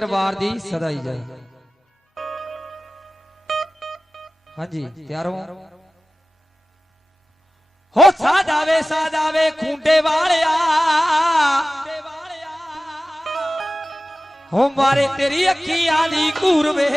दरबार दी सदाई जाए। हाँ जी तैयार हो सादावे खूंटे वालिया हो मारे तेरी अखियां दी कूरवे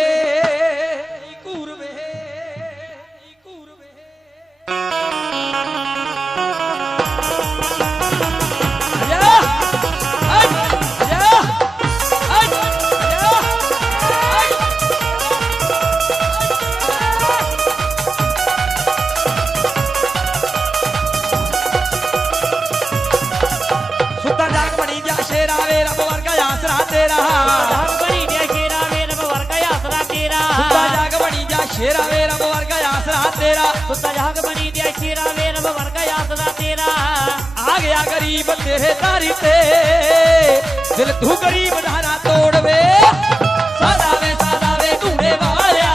शेरा वे रब वर्गा आसरा तेरा सुता जाग बनी दिया शेरा वे रब वर्गा आसरा तेरा आ गया गरीब तेरे तारी पे दिल तू गरीब धारा तोड़वे सादावे ढूंढे वालिया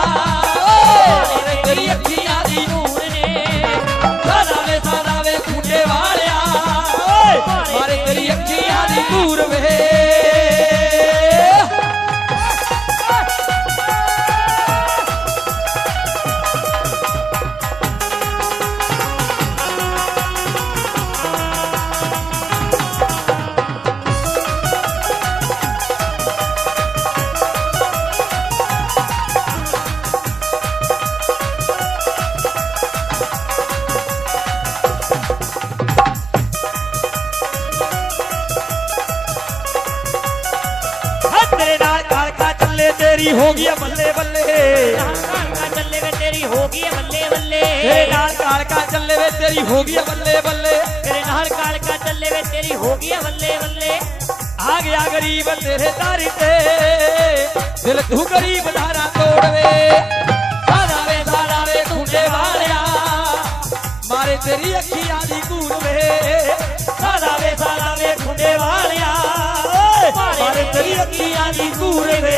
तेरी अखियां दी नूर ने सादावे खूंटे वालिया मारे तेरी अखियां दी नूर वे तेरी हो गया बल्ले बल्ले चले वे तेरी हो गया बल्ले बल्ले नाल काल का चले वे तेरी हो गया बल्ले बल्ले तेरे नाल काल का चले वे तेरी हो गया बल्ले बल्ले आ गया गरीब तेरे तारी पे दिल तू गरीब धारा तोड़वे सादावे खूंटे वालिया मारे तेरी अखियां दी कूरवे सादावे खूंटे वालिया मारे तेरी अखियां दी कूरवे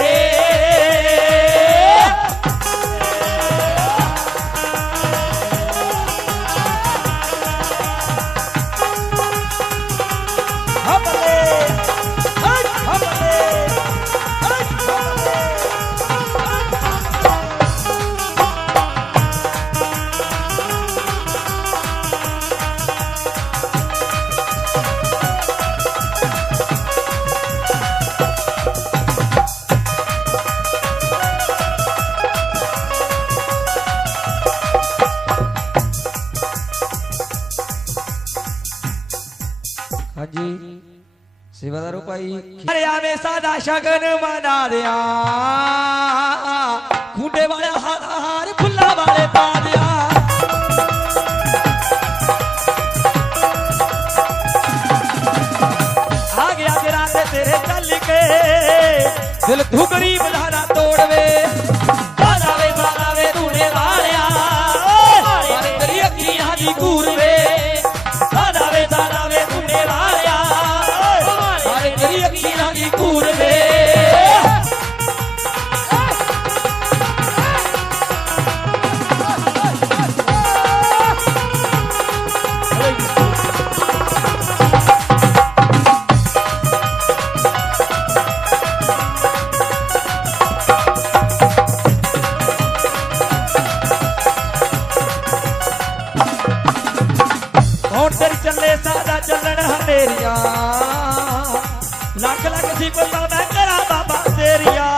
हाँ जी सेवादार भाई अरे आवे सादा शगन मना दिया खूंटे वाले हार फुल्ला वाले पा दिया आ गया रात तेरे चल के दिल तू गरीब धारा तोड़वे सादावे ढूंढे वालिया तेरी अखियां दी कूरवे सादावे ढूंढे वालिया तेरी अखियां दी कूरवे तेरी चले सादा चलन हमेरिया लख लख सी पता मैं करा बाबा तेरिया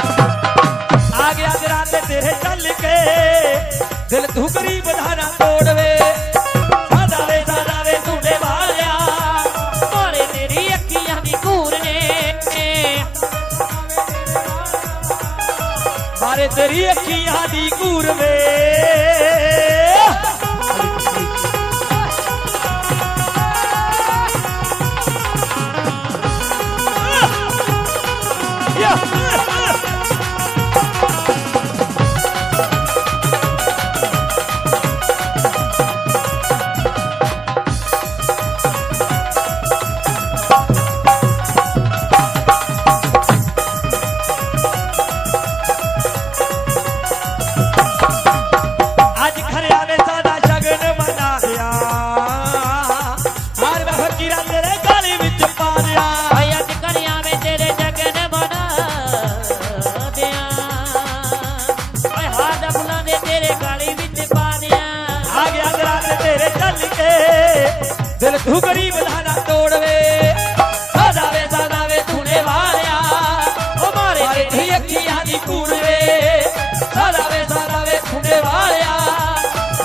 आ गया रात तेरे चल के दिल तू गरीब धारा तोड़वे सादावे ढूंढे वालिया मारे तेरी अखियां दी कूर ने मारे तेरी अखियां दी कूरवे तेरे गाली विच पा दिया ਓਏ ਅੱਜ ਕਰਿਆ ਵੇ ਤੇਰੇ ਜਗਨ ਬਣਾ ਦਿਆਂ ਓਏ ਹਾਰ ਦਾ ਫੁੱਲਾਂ ਦੇ ਤੇਰੇ ਗਾਲੀ ਵਿੱਚ ਪਾ ਦਿਆਂ आ गया दराते तेरे चल के दिल तू गरीब लाना तोड़वे सादा वे तूने वालिया ओ मारे तेरी अखियां दी कूड़वे सादा वे तूने वालिया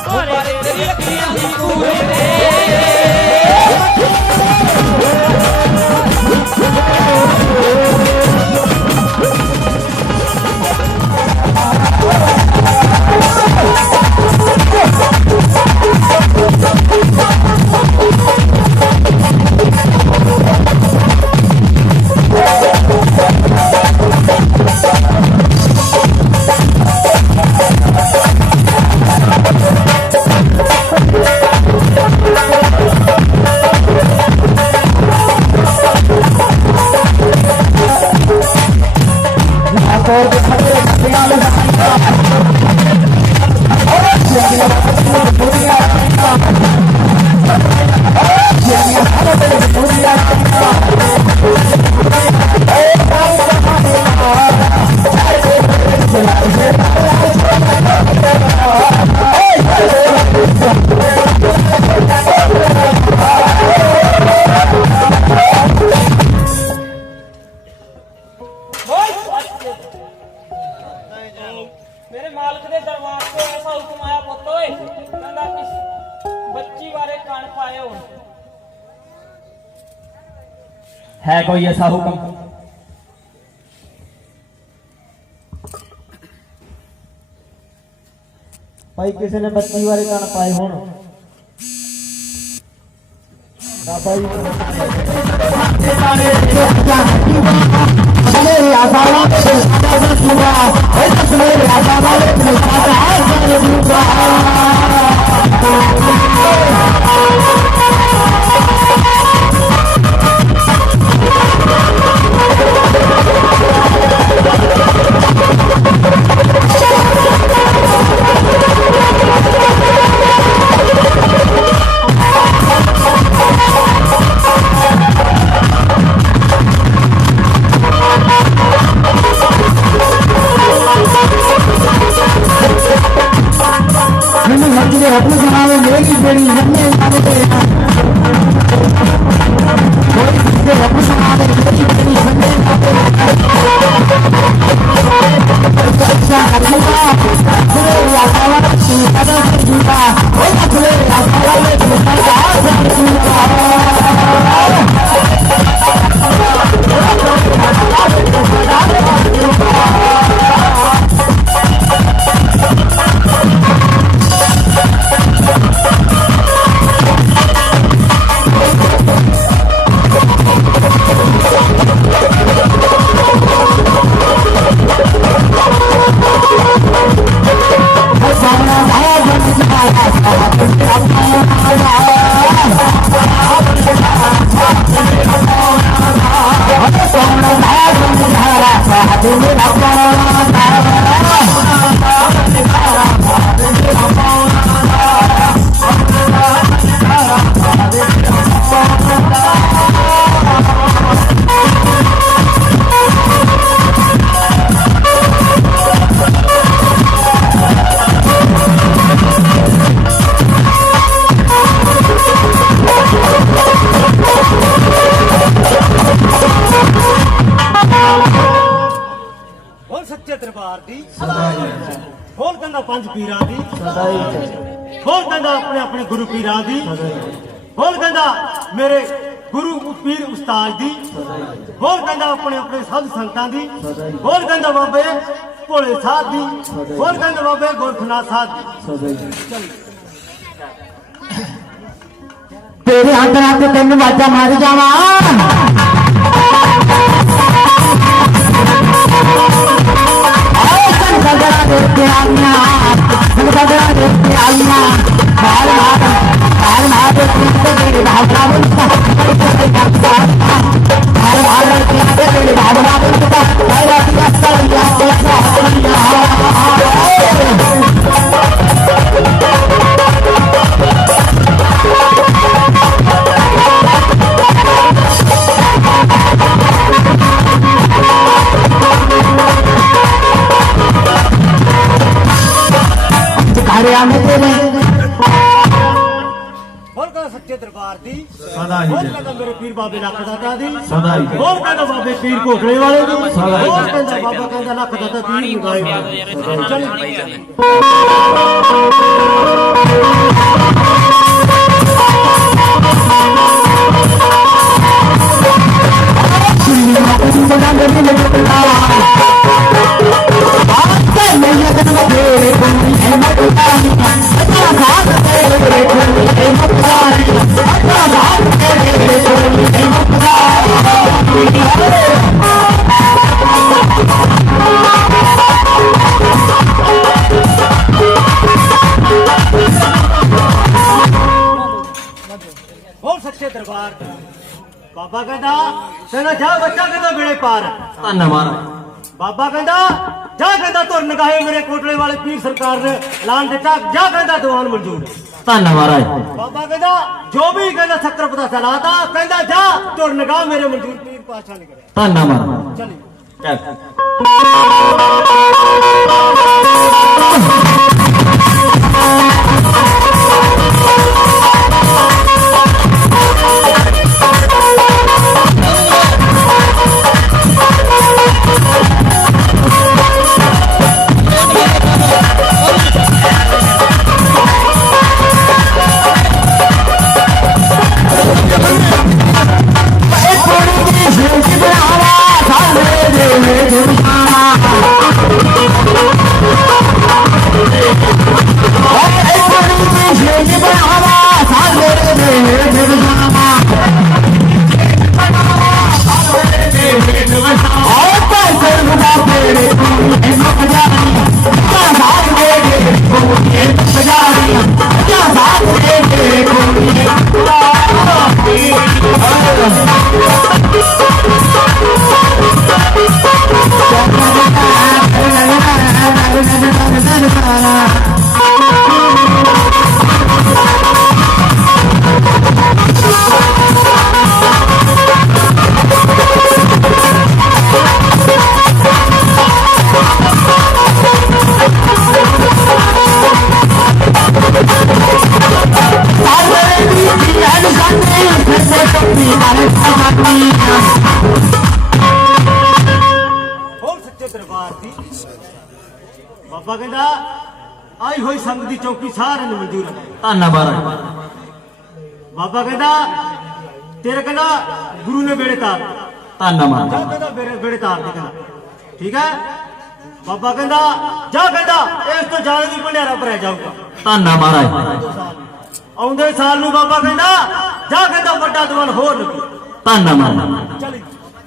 ओ मारे तेरी अखियां दी कूड़वे मेरे मालिक के दरबार से ऐसा हुक्म आया पुत्त ओए कहंदा किस बच्ची बारे कान पाए हो है कोई ऐसा हुक्म भाई किसी ने बच्ची वाले कान पाए हो दरबार दी बोल कहंदा पंज पीरां दी बोल कहंदा अपने अपने गुरु पीरां दी बोल कहंदा मेरे गुरु पीर उस्ताद दी बोल कहंदा अपने अपने साधु संतां दी बोल कहंदा बाबे भोले साध दी बोल कहंदा बाबे गोरखनाथ साध दी तेरे हाथ हाथ तेन वाजा मार जावा सदा ही बोल जय। कहता मेरे पीर बाबे लख दाता दी सदा ही जय। बोल कहता बाबे पीर घोटले वाले दी सदा ही बोल जय। कहता बाबा कहता लख दाता पीर निगाहे वाले चल बोल सच्चे दरबार दी। बाबा कहता तेना जा बच्चा कहता बेड़े पार धन महाराज बाबा कहता जा कहता तुर निगाहे मेरे कोटले वाले पीर सरकार ने ऐलान दिता जा कहता दीवान मंजूर धन महाराज बाबा कहता जो भी कहता शक्कर पता चलाता कहता जा तुर निगाह मेरे मंजूर पीर पाशा नहीं करे धन महाराज चली जय। बोल सच्चे दरबार दी बाबा कहता आई हुई संग दी चौकी सारे ਨੂੰ मंजूर है धन महाराज बाबा कहता तेरे कहता गुरु ने बेड़े तार धन जा महाराज कहता बेड़े तार दे कहता ठीक है बाबा कहता जा कहता इस तो जाने की भंडारा भराया जाऊगा धन महाराज आउंदे साल ਨੂੰ बाबा कहता जा कहता ਵੱਡਾ ਦੀਵਾਨ ਹੋਰ ਲੱਗੂ धन महाराज चली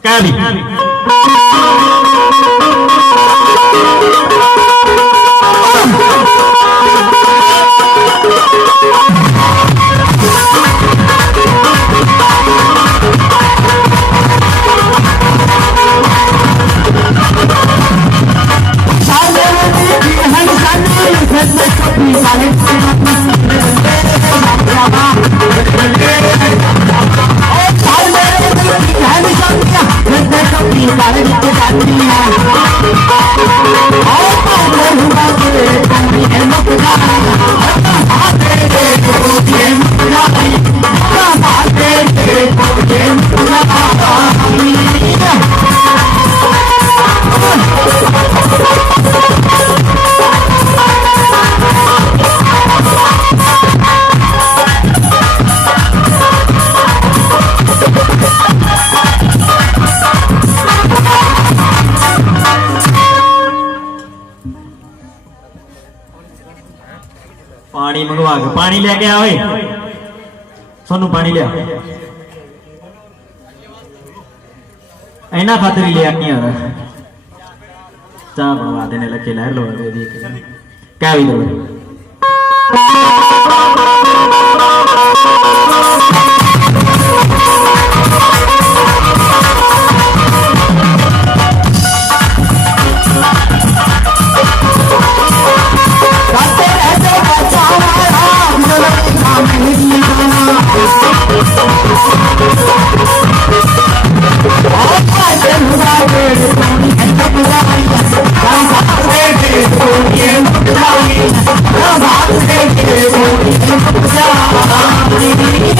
कह दी पानी मंगवा के पानी लेके आओ सोनू पानी लिया इन्ना खातर ही लिया नहीं आ रहा चाह बनवा देने लगे लहर लो क्या भी लो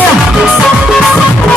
Yeah.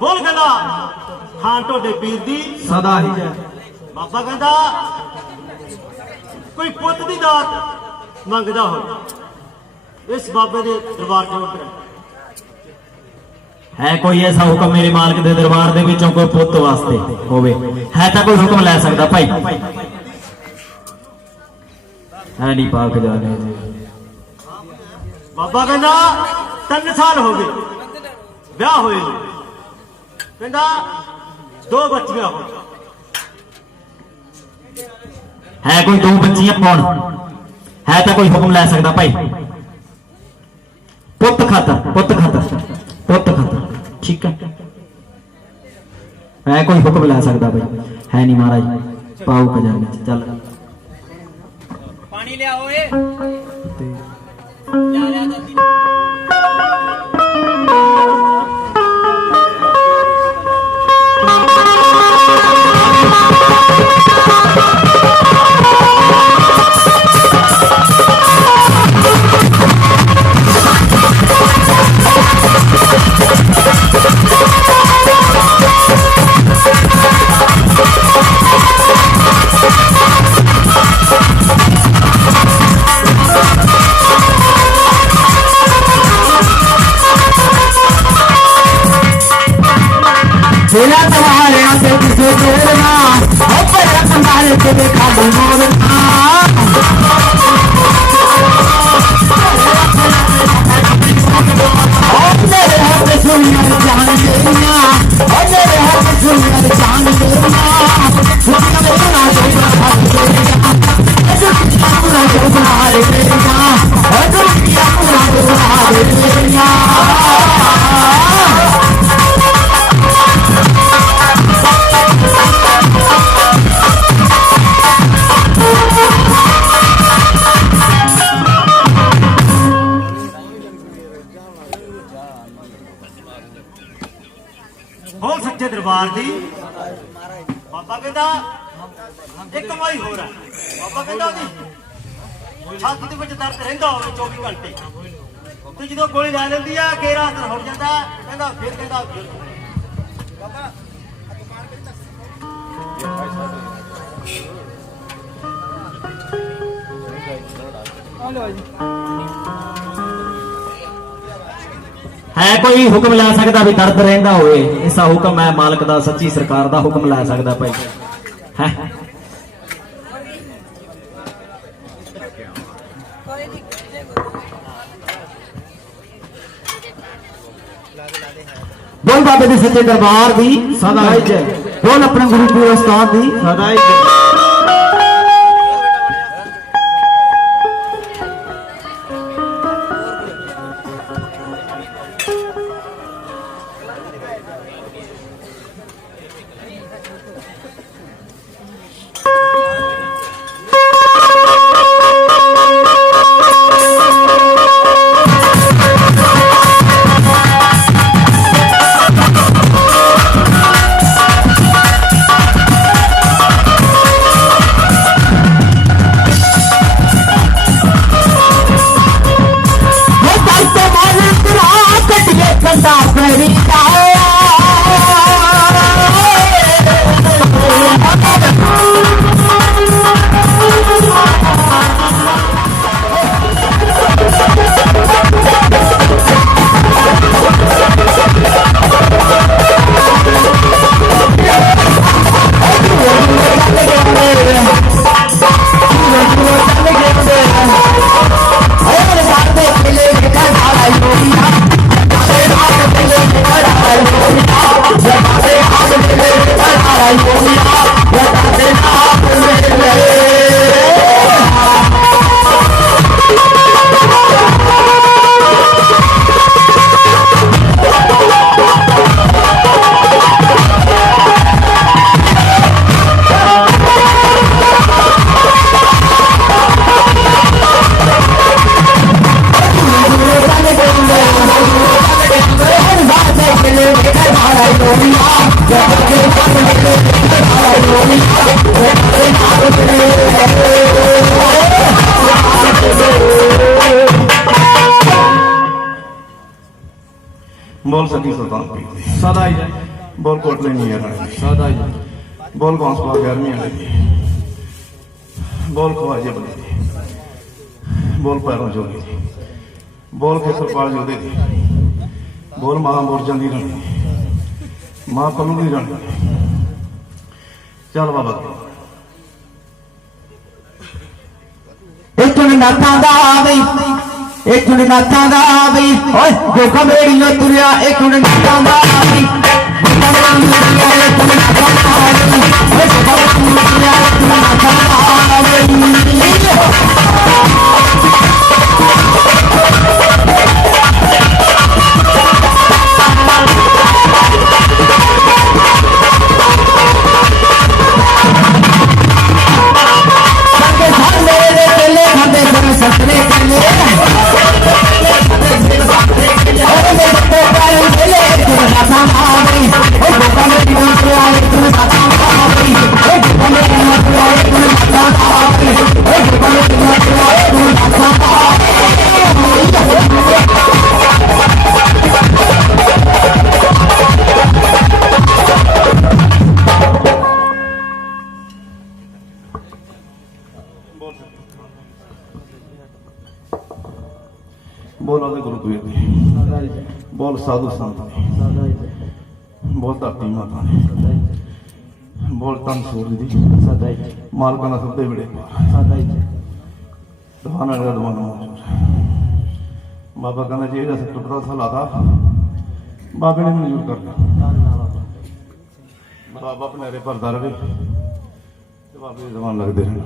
बोल कहता खान ढोडे पीर दी सदा ही जय। बाबा कहता कोई पुत दी दात मंगदा हो इस बाबे दे दरबार च उतर है कोई ऐसा हुक्म मेरे मालिक दे दरबार दे विचों कोई पुੱਤ वास्ते होवे है तां कोई हुक्म ले सकदा भाई है नहीं पाक जाने बाबा कहता 3 साल हो गए ब्याह होए नूं। कहता 2 बच्चियां हो है कोई 2 बच्चियां कौन है तां कोई हुक्म ले सकदा भाई पुੱਤ खातर ठीक है कोई हुक्म ले सकदा भाई है नहीं महाराज पाओ खजाने च चल पानी ले आओ ए तेरा तुम्हारे आते किसे जोड़ना ऊपर तुम्हारे से देखा मोड़ना मेरे हाथ सुनकर जान देना मेरे हाथ सुनकर जान देना अपना जो बना देना बोल सच्चे दरबार दी बाबा कहता एक कमाई हो रहा बाबा कहता छाती ਦੇ ਵਿੱਚ ਦਰਦ ਰਹਿੰਦਾ ਹੋਵੇ 24 ਘੰਟੇ ਤੇ ਜਦੋਂ ਗੋਲੀ ਲੈ ਲੈਂਦੀ ਆ ਕੇਰਾ ਅਸਰ ਹੋ ਜਾਂਦਾ ਕਹਿੰਦਾ ਫਿਰ ਬਾਬਾ है कोई हुक्म ले सकता भी दर्द रहिंदा होवे ऐसा हुक्म है मालिक दा सच्ची सरकार दा हुक्म ले सकता भाई है बोल बाबे दे सच्चे दरबार दी सदा ही जय बोल अपने गुरु पीर उस्ताद दी सदा ही जय बोल सकी सुल्तान पीर दी सदा ही जय बोल कोटले नहीं है सदा ही जय बोल गौंसपा 11वीं वाले दी बोल ख्वाजे बले दी बोल पैरों जोगी दी बोल खेतरपाल जोधे दी बोल मां मोरजां दी राणी मां पल्लू दी राणी चल बाबा एक नाथा दा बई एक नाथा दा बई ओए देखो मेरी तुरिया एक नाथा दा बई बोल आदे गुरु पीर दी बोल साधु संत दी बोल धरती माता ने बोल तन सूरज दी मालका ना सब बड़े दवाना दवाना बाबा कहना जी जैसे टुकड़ा सा लाता बाबे ने मंजूर कर लिया बाबा अपने भरता रहे बाबे की जबान लगते रहे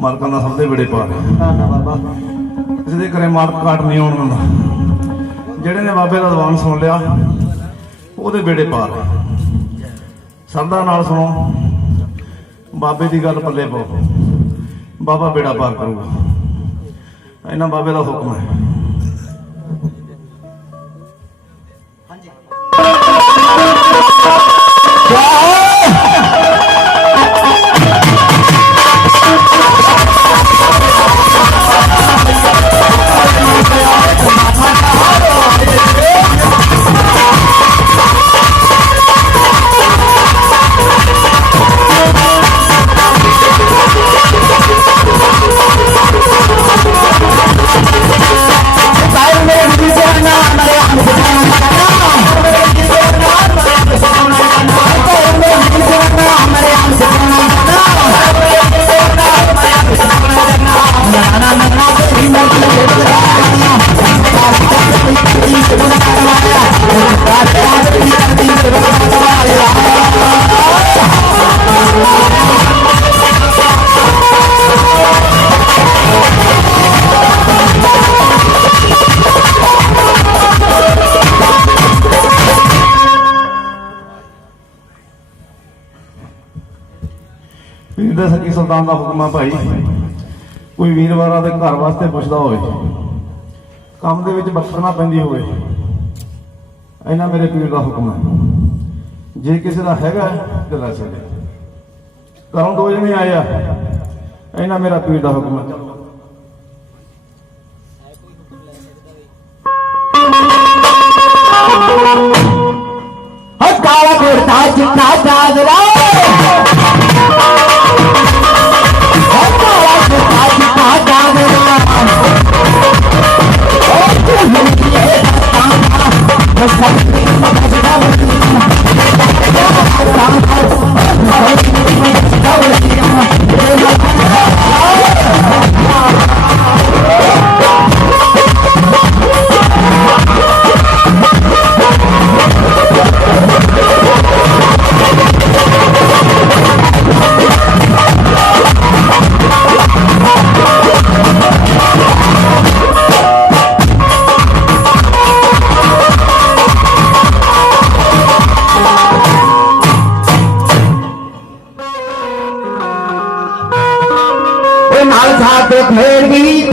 मालका का सबसे बड़े पार किसी के घरे माल काट नहीं आने दिंदा जेड़े ने बाबे का दीवान सुन लिया वो बेड़े पार सरदा नाल सुनो बाबे की गल पल्ले पाओ बाबा बेड़ा पार करूगा इन्हां बाबे का हुक्म है ਜਿੰਦੇ ਸਕੀ ਸੁਲਤਾਨ ਦਾ ਹੁਕਮ ਆ ਭਾਈ, ਕੋਈ ਵੀਰਵਾਰਾਂ ਦੇ ਘਰ ਵਾਸਤੇ ਪੁੱਛਦਾ ਹੋਵੇ, ਕੰਮ ਦੇ ਵਿੱਚ ਬਖਸ਼ਣਾ ਪੈਂਦੀ ਹੋਵੇ, ਇਹਨਾਂ ਮੇਰੇ ਪੀਰ ਦਾ ਹੁਕਮ ਹੈ। ਜੇ ਕਿਸੇ ਦਾ ਹੈਗਾ ਤੇ ਲੈ ਸਕਦੇ, ਘਰੋਂ 2 ਜਣੇ ਆਏ ਆ, ਇਹਨਾਂ ਮੇਰਾ ਪੀਰ ਦਾ ਹੁਕਮ ਹੈ। ਕਾਲਾ ਕੁੜਤਾ ਚਿੱਟਾ ਚਾਦਰਾ, ਕਾਲਾ ਕੁੜਤਾ ਚਿੱਟਾ ਚਾਦਰਾ, ਉਹ ਤੂੰ ਇਹ ਤਾਂਗਾ ਮਸਤੀ ਮਸਦਾ ਨਾਲ ਸਾਥ ਫੇਰਦੀ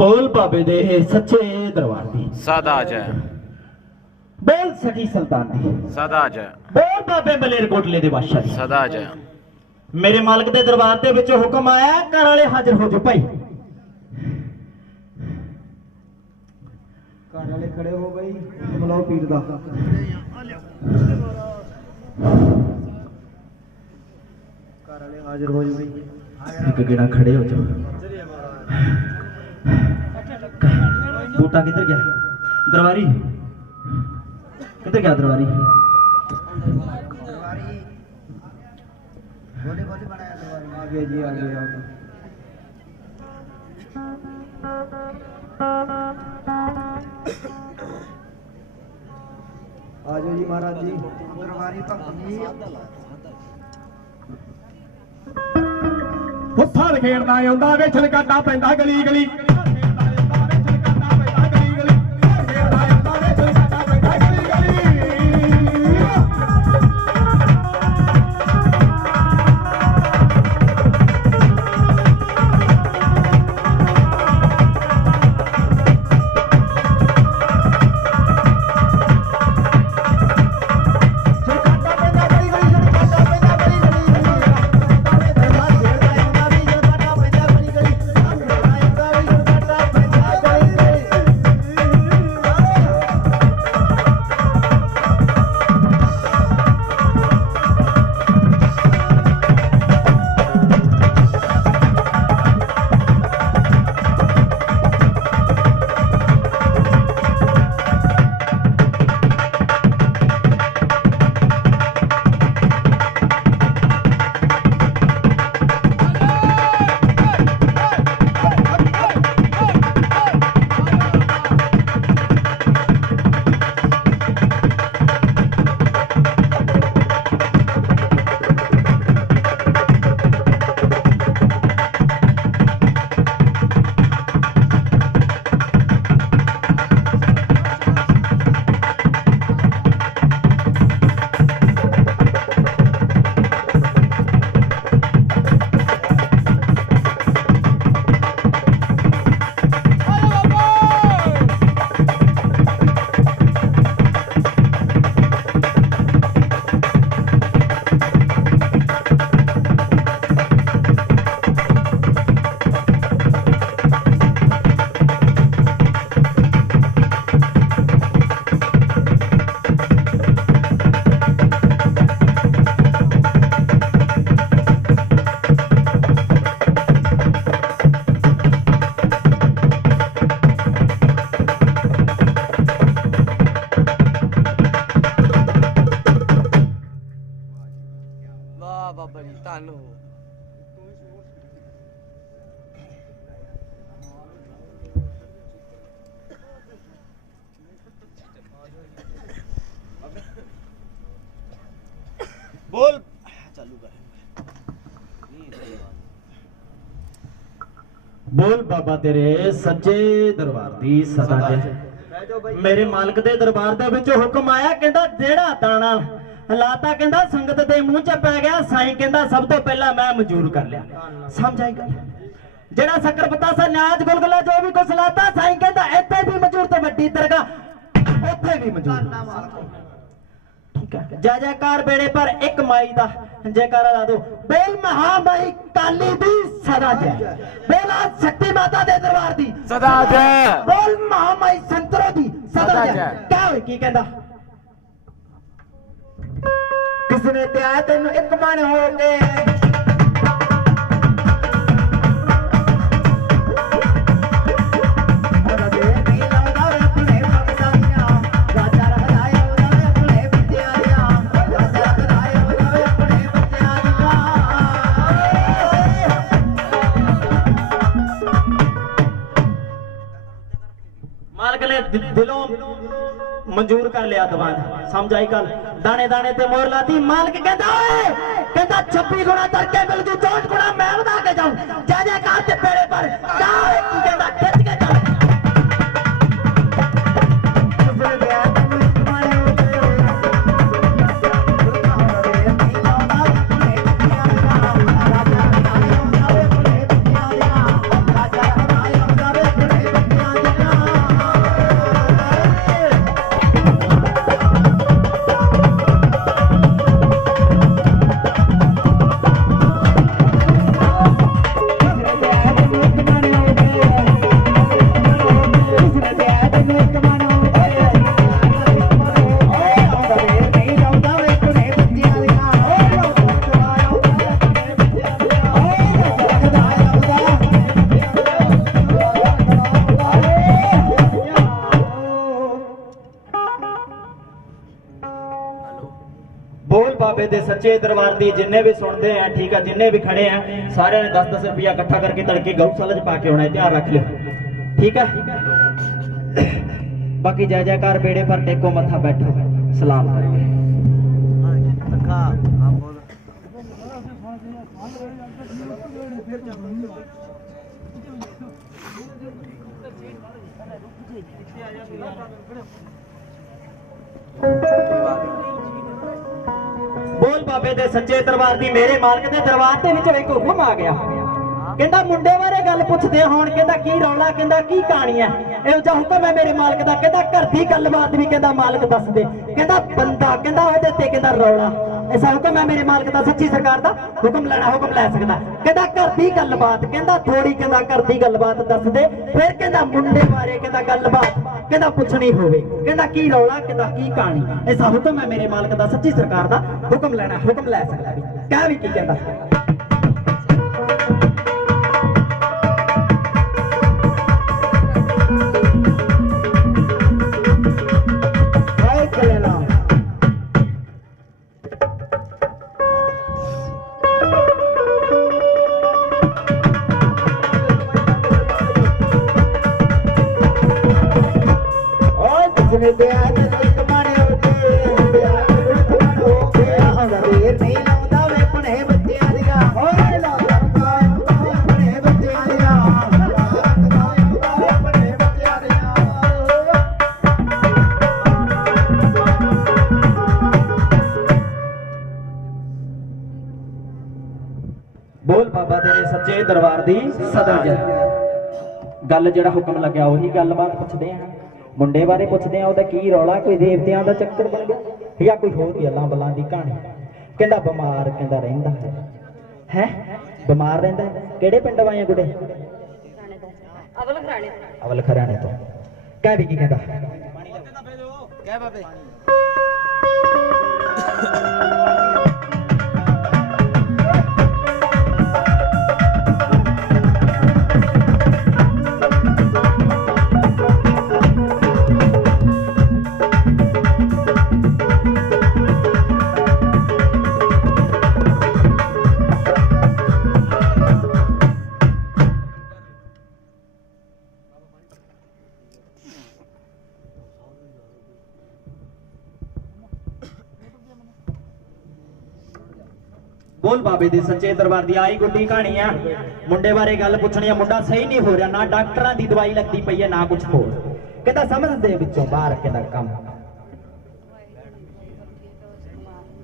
ਬੋਲ ਬਾਬੇ ਦੇ ਸੱਚੇ ਦਰਬਾਰ ਦੀ सदा जय ਬੋਲ ਸੱਚੀ ਸੁਲਤਾਨ ਦੀ सदा जय ਬੋਲ ਬਾਬੇ ਮਲੇਰਕੋਟਲੇ ਦੇ ਬਾਦਸ਼ਾਹ ਦੀ सदा जय ਮੇਰੇ ਮਾਲਕ ਦੇ ਦਰਬਾਰ ਦੇ ਵਿੱਚ ਹੁਕਮ ਆਇਆ ਘਰ ਵਾਲੇ ਹਾਜ਼ਰ ਹੋ ਜਾਓ ਭਾਈ ਘਰ ਵਾਲੇ ਖੜੇ ਹੋ ਬਈ ਬੁਲਾਓ ਪੀਰ ਦਾ ਘਰ ਵਾਲੇ ਹਾਜ਼ਰ ਹੋ ਜਾਓ ਬਈ ਇੱਕ ਗੇੜਾ ਖੜੇ ਹੋ ਜਾਓ ਬੂਟਾ ਕਿੱਧਰ ਗਿਆ ਦਰਬਾਰੀ ਕਿੱਧਰ ਗਿਆ ਦਰਬਾਰੀ ਬੋਲੇ ਬੋਲੇ ਬਣਾਇਆ ਦਰਬਾਰ ਆ ਗਿਆ ਜੀ ਆ ਗਿਆ ਆ ਜਾਓ ਜੀ ਮਹਾਰਾਜ ਜੀ ਦਰਬਾਰੀ ਭਗਤ ਜੀ ਹੁੱਥਾਂ ਖੇਡਦਾ ਆਉਂਦਾ ਵੇ ਛਲਕਾਟਾ ਪੈਂਦਾ ਗਲੀ ਗਲੀ बोल चालू कर ਬੋਲ ਬਾਬਾ ਤੇਰੇ ਸੱਚੇ ਦਰਬਾਰ ਦੀ ਸਦਾ ਜੈ ਮੇਰੇ ਮਾਲਕ ਦੇ ਦਰਬਾਰ ਦੇ ਵਿੱਚ ਹੁਕਮ ਆਇਆ ਕਹਿੰਦਾ ਜਿਹੜਾ ਦਾਣਾ ਲਾਤਾ ਕਹਿੰਦਾ ਸੰਗਤ ਦੇ ਮੂੰਹ 'ਚ ਪੈ ਗਿਆ ਸਾਈਂ ਕਹਿੰਦਾ ਸਭ ਤੋਂ ਪਹਿਲਾਂ ਮੈਂ ਮਨਜ਼ੂਰ ਕਰ ਲਿਆ ਸਮਝ ਆਈ ਗੱਲ ਜਿਹੜਾ ਸ਼ੱਕਰ ਪਤਾਸਾ ਨਾਚ ਗੁਲਗੁਲਾ ਜੋ ਵੀ ਕੁਛ ਲਾਤਾ ਸਾਈਂ ਕਹਿੰਦਾ ਇੱਥੇ ਵੀ ਮਨਜ਼ੂਰ ਤੇ ਵੱਡੀ ਦਰਗਾਹ ਉੱਥੇ ਵੀ ਮਨਜ਼ੂਰ ਠੀਕ ਹੈ ਜੈ ਜੈਕਾਰ ਬੇੜੇ ਪਰ ਇੱਕ ਮਾਈ ਦਾ ਜੈਕਾਰਾ ਲਾ ਦੋ ਬੇਲ ਮਹਾਮਾਈ ਕਾਲੀ ਦੀ ਸਦਾ ਜੈ ਬੇਲਾ ਸ਼ਕਤੀ ਮਾਤਾ ਦੇ ਦਰਬਾਰ ਦੀ सदा जय ਬੋਲ ਮਹਾਮਾਈ ਸੰਤਰੋ ਦੀ ਸਦਾ ਜੈ ਕਿਆ ਹੋਈ ਕੀ ਕਹਿੰਦਾ ਕਿਸ ਨੇ ਤੇ ਆਇਆ ਤੈਨੂੰ ਇੱਕ ਮਨ ਹੋ ਕੇ ਮਾਲਕ ਨੇ ਦਿਲੋਂ ਮਨਜ਼ੂਰ ਕਰ ਲਿਆ ਦਵਾਨ ਸਮਝ ਆਈ ਗੱਲ ਦਾਣੇ ਦਾਣੇ ਤੇ ਮੋਹਰ ਲਾਤੀ ਮਾਲਕ ਕਹਿੰਦਾ ਓਏ ਕਹਿੰਦਾ 26 ਗੁਣਾ ਕਰਕੇ ਮਿਲ ਜੂ 64 ਗੁਣਾ ਮੈਂ ਵਧਾ ਕੇ ਜਾਉਂ ਜੈ ਜੈਕਾਰ ਤੇ ਪੇੜੇ ਪਰ ਕਾ ਕੀ ਕਹਿੰਦਾ ਖਿੱਚ ਕੇ ਚੱਲ ਇੱਕ ਮਨ ਹੋ ਗਿਆ ਓਏ ਆਉਂਦਾ ਵੇ ਨਹੀਂ ਲਾਉਂਦਾ ਵੇ ਕੁੜੇ ਬੱਚਿਆਂ ਦੀਆਂ ਓਏ ਆਉਂਦਾ ਬੋਲ ਬਾਬੇ ਦੇ ਸੱਚੇ ਦਰਬਾਰ ਦੀ ਜਿੰਨੇ ਵੀ ਸੁਣਦੇ ਆ ਠੀਕ ਆ ਜਿੰਨੇ ਵੀ ਖੜੇ ਆ ਸਾਰਿਆਂ ਨੇ 10-10 ਰੁਪਇਆ ਇਕੱਠਾ ਕਰਕੇ ਤੜਕੇ ਗਊਸ਼ਾਲਾ 'ਚ ਪਾ ਕੇ ਆਉਣਾ ਹੈ ਧਿਆਨ ਰੱਖ ਲਿਓ ਠੀਕ ਆ ਬਾਕੀ ਜੈ ਜੈਕਾਰ ਬੇੜੇ ਪਰ ਟੇਕੋ ਮੱਥਾ ਬੈਠੋ ਸਲਾਮ ਕਰਕੇ ਬੋਲ ਬਾਬੇ ਦੇ ਸੱਚੇ ਦਰਬਾਰ ਦੀ ਮੇਰੇ ਮਾਲਕ ਦੇ ਦਰਬਾਰ ਦੇ ਵਿੱਚੋਂ ਇੱਕ ਹੁਕਮ ਆ ਗਿਆ ਕਹਿੰਦਾ ਮੁੰਡੇ ਬਾਰੇ ਗੱਲ ਪੁੱਛਦੇ ਹੋਣ ਕਹਿੰਦਾ ਕੀ ਰੌਲਾ ਕਹਿੰਦਾ ਕੀ ਕਹਾਣੀ ਹੈ ਇਹੋ ਜਿਹਾ ਹੁਕਮ ਹੈ ਮੇਰੇ ਮਾਲਕ ਦਾ ਕਹਿੰਦਾ ਘਰ ਦੀ ਗੱਲਬਾਤ ਵੀ ਕਹਿੰਦਾ ਮਾਲਕ ਦੱਸ ਦੇ ਕਹਿੰਦਾ ਬੰਦਾ ਕਹਿੰਦਾ ਉਹਦੇ ਤੇ ਕਹਿੰਦਾ ਰੌਲਾ ਐਸਾ ਹੁਕਮ ਹੈ ਮੇਰੇ ਮਾਲਕ ਦਾ ਸੱਚੀ ਸਰਕਾਰ ਦਾ ਹੁਕਮ ਲੈਣਾ ਹੁਕਮ ਲੈ ਸਕਦਾ ਕਹਿੰਦਾ ਘਰ ਦੀ ਗੱਲਬਾਤ ਕਹਿੰਦਾ ਥੋੜੀ ਕਹਿੰਦਾ ਘਰ ਦੀ ਗੱਲਬਾਤ ਦੱਸ ਦੇ ਫਿਰ ਕਹਿੰਦਾ ਮੁੰਡੇ ਬਾਰੇ ਕਹਿੰਦਾ ਗੱਲਬਾਤ ਕਹਿੰਦਾ ਪੁੱਛਣੀ ਹੋਵੇ ਕਹਿੰਦਾ ਕੀ ਰੌਲਾ ਕਹਿੰਦਾ ਕੀ ਕਹਾਣੀ ਐਸਾ ਹੁਕਮ ਹੈ ਮੇਰੇ ਮਾਲਕ ਦਾ ਸੱਚੀ ਸਰਕਾਰ ਦਾ ਹੁਕਮ ਲੈਣਾ ਹੁਕਮ ਲੈ ਸਕਦਾ ਵੀ ਕਹਿ ਵੀ ਕੀ ਕਹਿੰਦਾ ਜਿਵੇਂ ਪਿਆਰ ਦੇ ਇੱਕ ਮਨ ਹੋ ਗਿਆ ਪਿਆਰ ਦੇ ਇੱਕ ਮਨ ਹੋ ਗਿਆ ਆਉਂਦਾ ਦੇਰ ਨਹੀਂ ਲਾਉਂਦਾ ਵੇ ਪੁਣੇ ਬੱਚਿਆਂ ਦੀਆਂ ਓਏ ਲਾਉਂਦਾ ਪੁਣੇ ਬੱਚਿਆਂ ਦੀਆਂ ਪੁਣੇ ਬੱਚਿਆਂ ਦੀਆਂ ਬੋਲ ਬਾਬਾ ਤੇਰੇ ਸੱਚੇ ਦਰਬਾਰ ਦੀ ਸਦਾ ਜੈ ਗੱਲ ਜਿਹੜਾ ਹੁਕਮ ਲੱਗਿਆ ਉਹੀ ਗੱਲਬਾਤ ਪੁੱਛਦੇ ਆ ਮੁੰਡੇ ਬਾਰੇ ਪੁੱਛਦੇ ਆ ਉਹਦਾ ਕੀ ਰੌਲਾ ਕੋਈ ਦੇਵਤਿਆਂ ਦਾ ਚੱਕਰ ਬਣ ਗਿਆ ਜਾਂ ਕੋਈ ਹੋਰ ਗੱਲਾਂ ਬਲਾਂ ਦੀ ਕਹਾਣੀ ਕਹਿੰਦਾ ਬਿਮਾਰ ਕਹਿੰਦਾ ਰਹਿੰਦਾ ਹੈ ਬਿਮਾਰ ਰਹਿੰਦਾ ਕਿਹੜੇ ਪਿੰਡ ਵਾਏ ਗੁੱਡੇ ਅਵਲ ਖਰਾਣੇ ਤੋਂ ਕਹਿ ਵੀ ਕੀ ਕਹਿੰਦਾ ਕਹਿ ਬਾਬੇ ਬੋਲ ਬਾਬੇ ਦੇ ਸੱਚੇ ਦਰਬਾਰ ਦੀ ਆਈ ਗੁੱਡੀ ਕਹਾਣੀ ਆ ਮੁੰਡੇ ਬਾਰੇ ਗੱਲ ਪੁੱਛਣੀ ਆ ਮੁੰਡਾ ਸਹੀ ਨਹੀਂ ਹੋ ਰਿਹਾ ਨਾ ਡਾਕਟਰਾਂ ਦੀ ਦਵਾਈ ਲੱਗਦੀ ਪਈ ਹੈ ਨਾ ਕੁਝ ਹੋਰ ਕਹਿੰਦਾ ਸਮਝਦੇ ਵਿੱਚੋਂ ਬਾਹਰ ਕਹਿੰਦਾ ਕੰਮ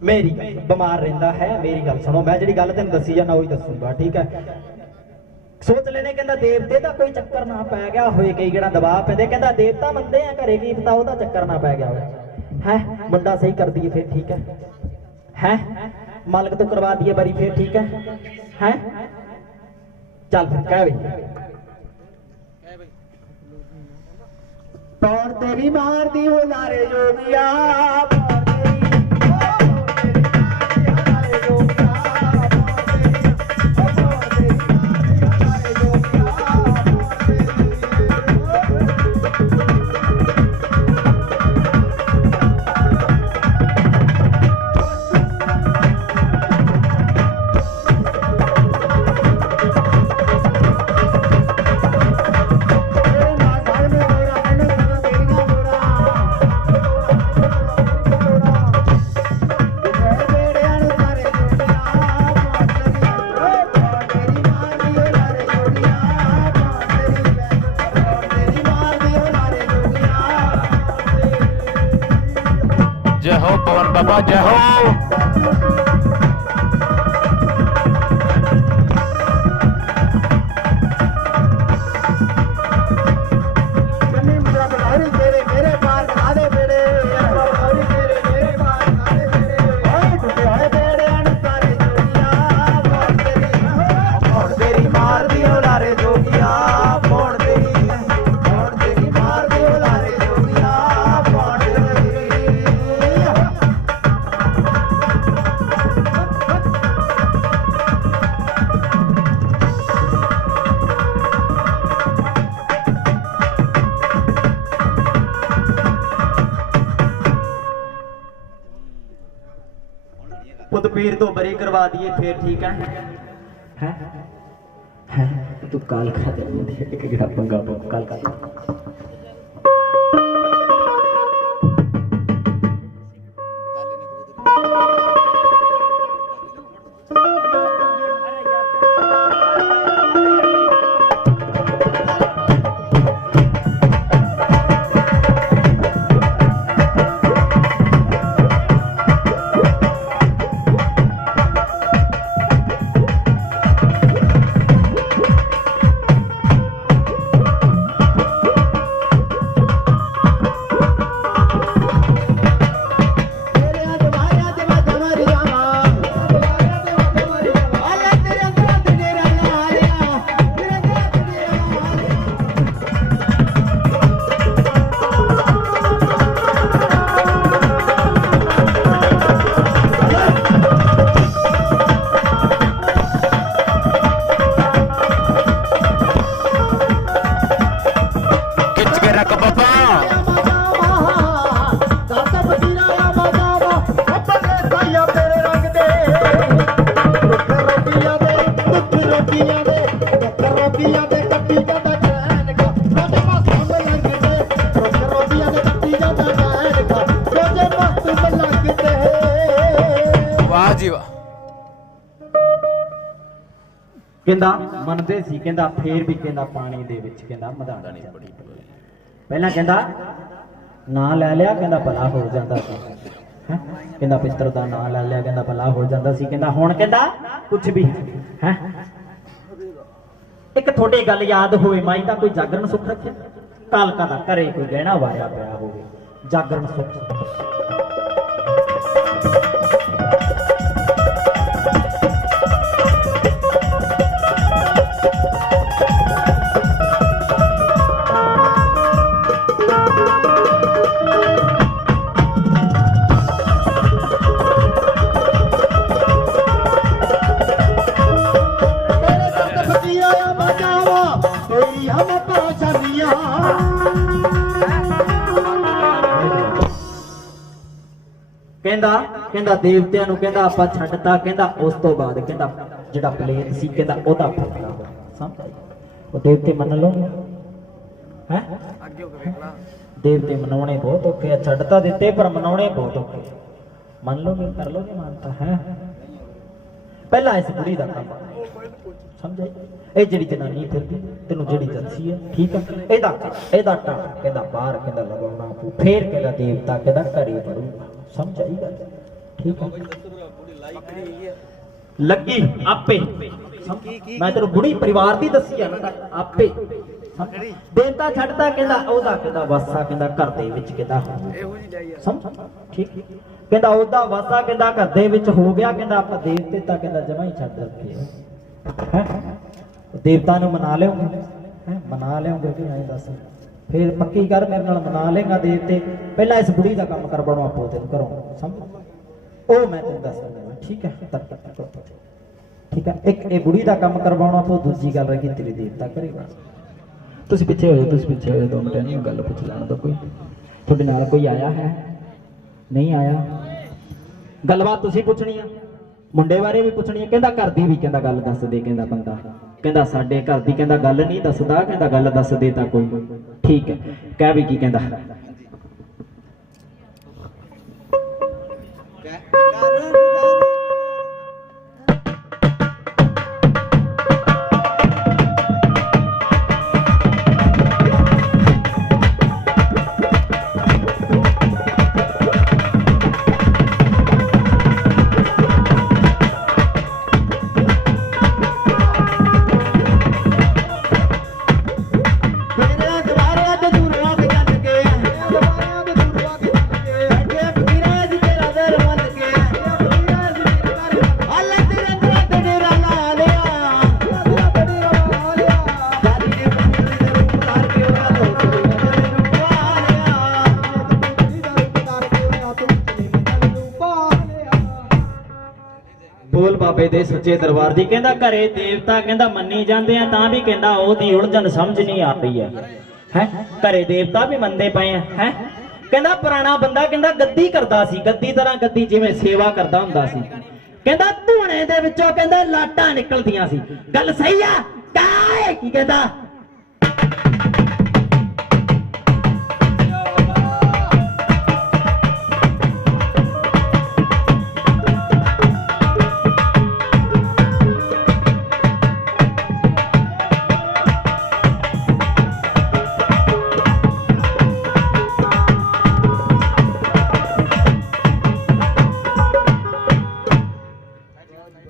ਮੇਰੀ ਬਿਮਾਰ ਰਹਿੰਦਾ ਹੈ ਮੇਰੀ ਗੱਲ ਸੁਣੋ ਮੈਂ ਜਿਹੜੀ ਗੱਲ ਤੈਨੂੰ ਦੱਸੀ ਜਾਣਾ ਉਹੀ ਦੱਸੂਗਾ ਠੀਕ ਹੈ ਸੋਚ ਲੈਨੇ ਕਹਿੰਦਾ ਦੇਵਤੇ ਦਾ ਕੋਈ ਚੱਕਰ ਨਾ ਪੈ ਗਿਆ ਹੋਏ ਕਈ ਜਿਹੜਾ ਦਬਾਅ ਪੈਂਦੇ ਕਹਿੰਦਾ ਦੇਵਤਾ ਮੰਨਦੇ ਆ ਘਰੇ ਕੀ ਪਤਾ ਉਹਦਾ ਚੱਕਰ ਨਾ ਪੈ ਗਿਆ ਹੋਵੇ ਹੈ ਮੁੰਡਾ ਸਹੀ ਕਰ ਦਈਏ ਫਿਰ ਠੀਕ ਹੈ ਮਾਲਕ ਤੋਂ ਕਰਵਾ ਦਈਏ ਬਾਰੀ ਫਿਰ ਠੀਕ ਹੈ ਚੱਲ ਫਿਰ ਕਹਿ ਬਈ ਪੌਣ ਤੇਰੀ ਮਾਰਦੀ ਹੋ ਲਾਰੇ ਜੋਗੀਆ जय हो पवन बाबा जय हो ਮਾਰ ਦਿਓ ਲਾਰੇ ਜੋਗੀਆ ਮੋੜ ਤੇਰੀ ਮਾਰ ਦਿਓ ਲਾਰੇ ਦੂਤ ਪੀਰ ਤੋਂ ਬਰੀ ਕਰਵਾ ਦਈਏ ਫੇਰ ਠੀਕ ਹੈ ਹੈ ਤੂੰ ਕਾਲ ਖਾ ਦੇ ਇੱਕ ਗਿਰਾ ਪੰਗਾ ਕਾਲ ਖਾ ਕਹਿੰਦਾ ਮੰਨਦੇ ਸੀ ਕਹਿੰਦਾ ਫੇਰ ਵੀ ਕਹਿੰਦਾ ਪਾਣੀ ਦੇ ਵਿੱਚ ਕਹਿੰਦਾ ਮਧਾਣਾ ਨਹੀਂ ਬੜੀ ਪਹਿਲਾਂ ਕਹਿੰਦਾ ਨਾਂ ਲੈ ਲਿਆ ਕਹਿੰਦਾ ਭਲਾ ਹੋ ਜਾਂਦਾ ਸੀ ਹੈ ਕਹਿੰਦਾ ਪਿੱਤਰ ਦਾ ਨਾਂ ਲੈ ਲਿਆ ਕਹਿੰਦਾ ਭਲਾ ਹੋ ਜਾਂਦਾ ਸੀ ਕਹਿੰਦਾ ਹੁਣ ਕਹਿੰਦਾ ਕੁਝ ਵੀ ਹੈ ਇੱਕ ਤੁਹਾਡੀ ਗੱਲ ਯਾਦ ਹੋਵੇ ਮਾਈ ਤਾਂ ਕੋਈ ਜਾਗਰਣ ਸੁੱਖ ਰੱਖਿਆ ਕਾਲਕਾ ਦਾ ਘਰੇ ਕੋਈ ਗਹਿਣਾ ਵਾਰਿਆ ਪਿਆ ਹੋਵੇ ਜਾਗਰਣ ਸੁੱਖ ਕਹਿੰਦਾ ਦੇਵਤਿਆਂ ਨੂੰ ਕਹਿੰਦਾ ਆਪਾਂ ਛੱਡਤਾ ਕਹਿੰਦਾ ਉਸ ਤੋਂ ਬਾਅਦ ਕਹਿੰਦਾ ਜਿਹੜਾ ਪਲੇਤ ਸੀ ਕਹਿੰਦਾ ਉਹਦਾ ਫੈਸਲਾ ਸਮਝ ਆਈ ਉਹ ਦੇਵਤੇ ਮੰਨ ਲਓ ਹੈ ਦੇਵਤੇ ਮਨਾਉਣੇ ਬਹੁਤ ਔਖੇ ਆ ਛੱਡਤਾ ਦਿੱਤੇ ਪਰ ਮਨਾਉਣੇ ਬਹੁਤ ਔਖੇ ਮੰਨ ਲੋਗੇ ਕਰ ਲੋਗੇ ਮਾਨਤਾ ਹੈ ਪਹਿਲਾਂ ਇਸ ਬੁੜੀ ਦਾ ਕੰਮ ਸਮਝ ਆਈ ਇਹ ਜਿਹੜੀ ਜਨਾਨੀ ਫਿਰਦੀ ਤੈਨੂੰ ਜਿਹੜੀ ਦੱਸੀ ਹੈ ਠੀਕ ਹੈ ਇਹਦਾ ਟਾਪ ਕਹਿੰਦਾ ਬਾਹਰ ਕਹਿੰਦਾ ਲਗਾਉਣਾ ਫੇਰ ਕਹਿੰਦਾ ਦੇਵਤਾ ਕਹਿੰਦਾ ਘਰੇ ਵੜੂਗਾ ਸਮਝ ਆਈ ਗੱਲ ਠੀਕ ਹੈ ਲੱਗੀ ਆਪੇ ਮੈਂ ਤੈਨੂੰ ਬੁੜੀ ਪਰਿਵਾਰ ਦੀ ਦੱਸੀ ਆ ਨਾ ਆਪੇ ਦੇਵਤਾ ਛੱਡਦਾ ਕਹਿੰਦਾ ਉਹਦਾ ਕਹਿੰਦਾ ਵਾਸਾ ਕਹਿੰਦਾ ਘਰ ਦੇ ਵਿੱਚ ਕਹਿੰਦਾ ਸਮਝ ਠੀਕ ਕਹਿੰਦਾ ਉਹਦਾ ਵਾਸਾ ਕਹਿੰਦਾ ਘਰ ਦੇ ਵਿੱਚ ਹੋ ਗਿਆ ਕਹਿੰਦਾ ਆਪਾਂ ਦੇਵਤੇ ਤਾਂ ਕਹਿੰਦਾ ਜਮਾ ਹੀ ਛੱਡ ਰੱਖੇ ਦੇਵਤਾ ਨੂੰ ਮਨਾ ਲਿਓਗੇ ਮਨਾ ਲਿਓਗੇ ਕਿ ਐਂ ਦੱਸ ਫਿਰ ਪੱਕੀ ਕਰ ਮੇਰੇ ਨਾਲ ਮਨਾ ਲੇਗਾ ਦੇਵਤੇ ਪਹਿਲਾਂ ਇਸ ਬੁੜੀ ਦਾ ਕੰਮ ਕਰਵਾਉਣਾ ਆਪੋ ਤੈਨੂੰ ਕਰੋ ਸਮਝ ਉਹ ਮੈਂ ਤੈਨੂੰ ਦੱਸ ਦਿੰਦਾ ਠੀਕ ਹੈ ਠੀਕ ਹੈ ਇੱਕ ਇਹ ਬੁੜੀ ਦਾ ਕੰਮ ਕਰਵਾਉਣਾ ਆਪੋ ਦੂਜੀ ਗੱਲ ਰਹੀ ਤੇਰੇ ਦੇਵਤਾ ਕਰੇਗਾ ਤੁਸੀਂ ਪਿੱਛੇ ਹੋ ਜਾਓ 2 ਮਿੰਟ ਨਹੀਂ ਗੱਲ ਪੁੱਛ ਲੈਣ ਦੋ ਕੋਈ ਤੁਹਾਡੇ ਨਾਲ ਕੋਈ ਆਇਆ ਹੈ ਨਹੀਂ ਆਇਆ ਗੱਲਬਾਤ ਤੁਸੀਂ ਪੁੱਛਣੀ ਆ ਮੁੰਡੇ ਬਾਰੇ ਵੀ ਪੁੱਛਣੀ ਆ ਕਹਿੰਦਾ ਘਰ ਦੀ ਵੀ ਕਹਿੰਦਾ ਗੱਲ ਦੱਸ ਦੇ ਕਹਿੰਦਾ ਬੰਦਾ ਕਹਿੰਦਾ ਸਾਡੇ ਘਰ ਦੀ ਕਹਿੰਦਾ ਗੱਲ ਨਹੀਂ ਦੱਸਦਾ ਕਹਿੰਦਾ ਗੱਲ ਦੱਸ ਦੇ ਤਾਂ ਕੋਈ ਠੀਕ ਹੈ ਕਹਿ ਵੀ ਕੀ ਕਹਿੰਦਾ ਬਾਬੇ ਦੇ ਸੱਚੇ ਦਰਬਾਰ ਦੀ ਕਹਿੰਦਾ ਘਰੇ ਦੇਵਤਾ ਕਹਿੰਦਾ ਮੰਨੀ ਜਾਂਦੇ ਆ ਤਾਂ ਵੀ ਕਹਿੰਦਾ ਉਹਦੀ ਉਲਝਣ ਸਮਝ ਨਹੀਂ ਆ ਰਹੀ ਹੈ ਘਰੇ ਦੇਵਤਾ ਵੀ ਮੰਨਦੇ ਪਏ ਆ ਹੈ ਕਹਿੰਦਾ ਪੁਰਾਣਾ ਬੰਦਾ ਕਹਿੰਦਾ ਗੱਦੀ ਕਰਦਾ ਸੀ ਗੱਦੀ ਤਰ੍ਹਾਂ ਗੱਦੀ ਜਿਵੇਂ ਸੇਵਾ ਕਰਦਾ ਹੁੰਦਾ ਸੀ ਕਹਿੰਦਾ ਧੂਣੇ ਦੇ ਵਿੱਚੋਂ ਕਹਿੰਦਾ ਲਾਟਾਂ ਨਿਕਲਦੀਆਂ ਸੀ। ਗੱਲ ਸਹੀ ਆ ਕਾਏ? ਕੀ ਕਹਿੰਦਾ?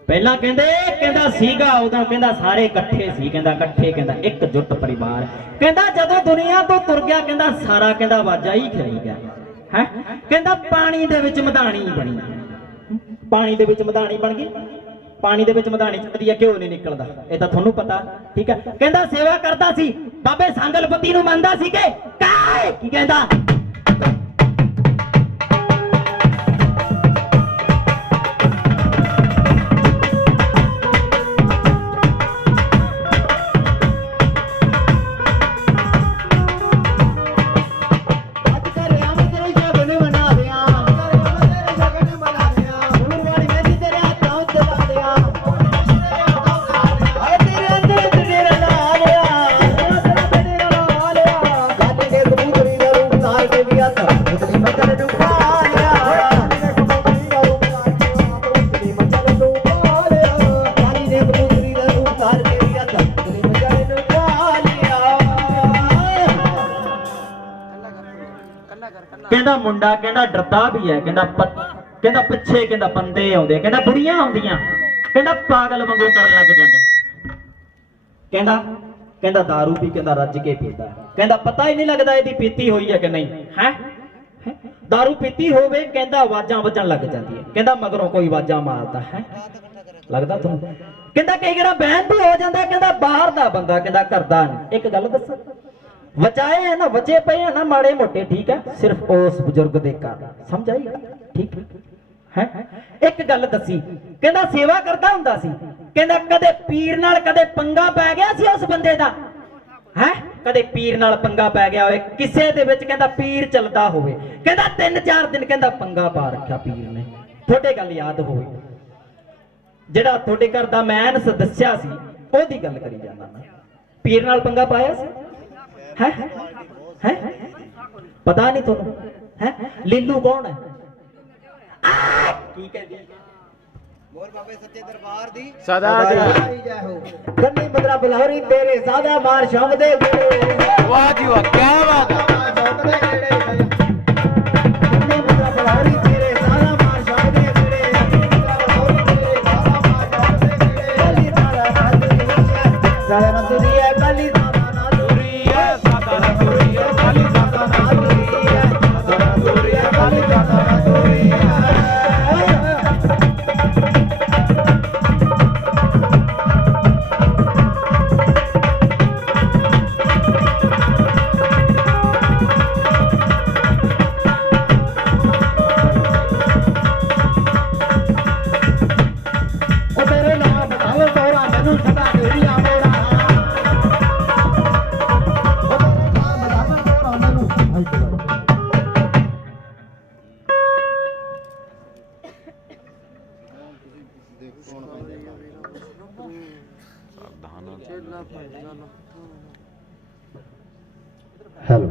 ਪਹਿਲਾਂ ਕਹਿੰਦਾ ਸੀਗਾ ਉਦੋਂ ਕਹਿੰਦਾ ਸਾਰੇ ਇਕੱਠੇ ਸੀ, ਕਹਿੰਦਾ ਇਕੱਠੇ, ਕਹਿੰਦਾ ਇਕਜੁੱਟ ਪਰਿਵਾਰ। ਕਹਿੰਦਾ ਜਦੋਂ ਦੁਨੀਆ ਤੋਂ ਤੁਰ ਗਿਆ ਕਹਿੰਦਾ ਸਾਰਾ ਕਹਿੰਦਾ ਆਵਾਜ਼ਾਂ ਹੀ ਖਾਈ ਗਿਆ ਹੈ। ਕਹਿੰਦਾ ਪਾਣੀ ਦੇ ਵਿੱਚ ਮਧਾਣੀ ਬਣੀ, ਪਾਣੀ ਦੇ ਵਿੱਚ ਮਧਾਣੀ ਬਣ ਗਈ। ਪਾਣੀ ਦੇ ਵਿੱਚ ਮਧਾਣੀ ਚ ਵਧੀਆ ਘਿਓ ਨਹੀਂ ਨਿਕਲਦਾ, ਇਹ ਤਾਂ ਤੁਹਾਨੂੰ ਪਤਾ, ਠੀਕ ਹੈ। ਕਹਿੰਦਾ ਸੇਵਾ ਕਰਦਾ ਸੀ, ਬਾਬੇ ਸੰਗਲਪਤੀ ਨੂੰ ਮੰਨਦਾ ਸੀ ਕਿ ਕਾਏ? ਕੀ ਕਹਿੰਦਾ? ਕਹਿੰਦਾ ਮੁੰਡਾ ਕਹਿੰਦਾ ਡਰਦਾ ਵੀ ਹੈ, ਕਹਿੰਦਾ ਪਿੱਛੇ ਕਹਿੰਦਾ ਬੰਦੇ ਆਉਂਦੇ, ਕਹਿੰਦਾ ਬੁੜੀਆਂ ਆਉਂਦੀਆਂ, ਕਹਿੰਦਾ ਪਾਗਲ ਵਾਂਗੂ ਕਰਨ ਲੱਗ ਜਾਂਦਾ। ਕਹਿੰਦਾ ਦਾਰੂ ਵੀ ਕਹਿੰਦਾ ਰੱਜ ਕੇ ਪੀਂਦਾ, ਕਹਿੰਦਾ ਪਤਾ ਹੀ ਨਹੀਂ ਲੱਗਦਾ ਇਹਦੀ ਪੀਤੀ ਹੋਈ ਹੈ ਕਿ ਨਹੀਂ ਹੈ। ਦਾਰੂ ਪੀਤੀ ਹੋਵੇ ਕਹਿੰਦਾ ਆਵਾਜ਼ਾਂ ਵੱਜਣ ਲੱਗ ਜਾਂਦੀ ਹੈ, ਕਹਿੰਦਾ ਮਗਰੋਂ ਕੋਈ ਆਵਾਜ਼ਾਂ ਮਾਰਦਾ ਹੈ, ਲੱਗਦਾ ਤੁਹਾਨੂੰ? ਕਹਿੰਦਾ ਕਈ ਵਾਰ ਬਹਿਨ ਵੀ ਹੋ ਜਾਂਦਾ, ਕਹਿੰਦਾ ਬਾਹਰ ਦਾ ਬੰਦਾ ਕਹਿੰਦਾ ਕਰਦਾ ਨਹੀਂ। ਇੱਕ ਗੱਲ ਦੱਸਾਂ, ਵਜਾਏ ਹੈ ਨਾ, ਵਜੇ ਪਏ ਹੈ ਨਾ ਮਾੜੇ ਮੋਟੇ, ਠੀਕ ਹੈ, ਸਿਰਫ ਉਸ ਬਜ਼ੁਰਗ ਦੇ ਕਾਰਨ, ਸਮਝ ਆਈ? ਠੀਕ ਹੈ। ਇੱਕ ਗੱਲ ਦੱਸੀ, ਕਹਿੰਦਾ ਸੇਵਾ ਕਰਦਾ ਹੁੰਦਾ ਸੀ, ਕਹਿੰਦਾ ਕਦੇ ਪੀਰ ਨਾਲ ਕਦੇ ਪੰਗਾ ਪੈ ਗਿਆ ਸੀ ਉਸ ਬੰਦੇ ਦਾ ਹੈ? ਕਦੇ ਪੀਰ ਨਾਲ ਪੰਗਾ ਪੈ ਗਿਆ ਹੋਵੇ ਕਿਸੇ ਦੇ ਵਿੱਚ, ਕਹਿੰਦਾ ਪੀਰ ਚੱਲਦਾ ਹੋਵੇ, ਕਹਿੰਦਾ 3-4 ਦਿਨ ਕਹਿੰਦਾ ਪੰਗਾ ਪਾ ਰੱਖਿਆ ਪੀਰ ਨੇ। ਤੁਹਾਡੇ ਗੱਲ ਯਾਦ ਹੋਵੇ, ਜਿਹੜਾ ਤੁਹਾਡੇ ਘਰ ਦਾ ਮੈਨਸ ਦੱਸਿਆ ਸੀ ਉਹਦੀ ਗੱਲ ਕਰੀ ਜਾਂਦਾ ਮੈਂ। ਪੀਰ ਨਾਲ ਪੰਗਾ ਪਾਇਆ ਸੀ ਹੈ? ਪਤਾ ਨਹੀਂ ਤੁਹਾਨੂੰ ਹੈ? ਲੀਲੂ ਕੌਣ ਹੈ? ਕੀ ਕਹਿੰਦੀ? ਬੋਲ ਬਾਬੇ ਸੱਚੇ ਦਰਬਾਰ ਦੀ ਸਦਾ ਜੈ ਹੋ। ਗੰਨੀ ਬਦਰਾ ਬਲਹਰੀ ਤੇਰੇ ਸਾਦਾ ਮਾਰ ਸ਼ੌਂਕ ਦੇ ਗੇੜੇ, ਵਾਹ ਜੀ ਵਾਹ, ਕੀ ਬਾਤ ਹੈ। ਸ਼ੌਂਕ ਦੇ ਗੇੜੇ, ਗੰਨੀ ਬਦਰਾ ਬਲਹਰੀ ਤੇਰੇ ਸਾਦਾ ਮਾਰ ਸ਼ੌਂਕ ਦੇ ਗੇੜੇ, ਕਾਲੀ ਸਾਦਾ ਨਾ ਦੁਰੀ ਹੈ, ਕਾਲੀ ਸਾਦਾ ਨਾ ਦੁਰੀ ਹੈ, ਸਾਦਾ ਨਾ ਦੁਰੀ ਹੈ, ਕਾਲੀ ਸਾਦਾ ਨਾ ਦੁਰੀ ਹੈ, ਸਾਦਾ ਨਾ ਦੁਰੀ ਹੈ, ਕਾਲੀ ਸਾਦਾ ਨਾ ਦੁਰੀ ਹੈ। ਹੈਲੋ,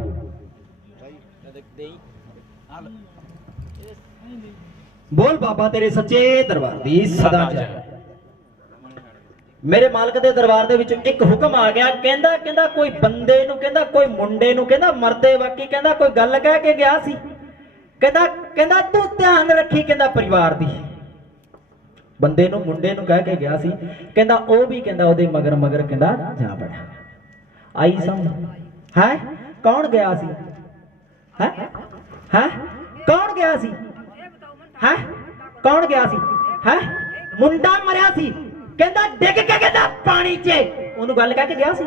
ਬੋਲ ਬਾਬਾ ਤੇਰੇ ਸੱਚੇ ਦਰਬਾਰ ਦੀ ਸਦਾ ਜੈ। ਮੇਰੇ ਮਾਲਕ ਦੇ ਦਰਬਾਰ ਦੇ ਵਿੱਚ ਇੱਕ ਹੁਕਮ ਆ ਗਿਆ, ਕਹਿੰਦਾ ਕੋਈ ਬੰਦੇ ਨੂੰ, ਕਹਿੰਦਾ ਕੋਈ ਮੁੰਡੇ ਨੂੰ, ਕਹਿੰਦਾ ਮਰਦੇ ਬਾਕੀ, ਕਹਿੰਦਾ ਕੋਈ ਗੱਲ ਕਹਿ ਕੇ ਗਿਆ ਸੀ, ਕਹਿੰਦਾ ਤੂੰ ਧਿਆਨ ਰੱਖੀ, ਕਹਿੰਦਾ ਪਰਿਵਾਰ ਦੀ। ਬੰਦੇ ਨੂੰ ਮੁੰਡੇ ਨੂੰ ਕਹਿ ਕੇ ਗਿਆ ਸੀ, ਕਹਿੰਦਾ ਉਹ ਵੀ ਕਹਿੰਦਾ ਉਹਦੇ ਮਗਰ ਮਗਰ ਕਹਿੰਦਾ ਜਾ ਬੜਾ। ਆਈ ਸਮਝ ਹੈ? ਕੌਣ ਗਿਆ ਸੀ ਹੈ? ਕੌਣ ਗਿਆ ਸੀ ਹੈ? ਕੌਣ ਗਿਆ ਸੀ ਹੈ? ਮੁੰਡਾ ਮਰਿਆ ਸੀ, ਕਹਿੰਦਾ ਡਿੱਗ ਕੇ ਕਹਿੰਦਾ ਪਾਣੀ 'ਚ, ਉਹਨੂੰ ਗੱਲ ਕਹਿ ਕੇ ਗਿਆ ਸੀ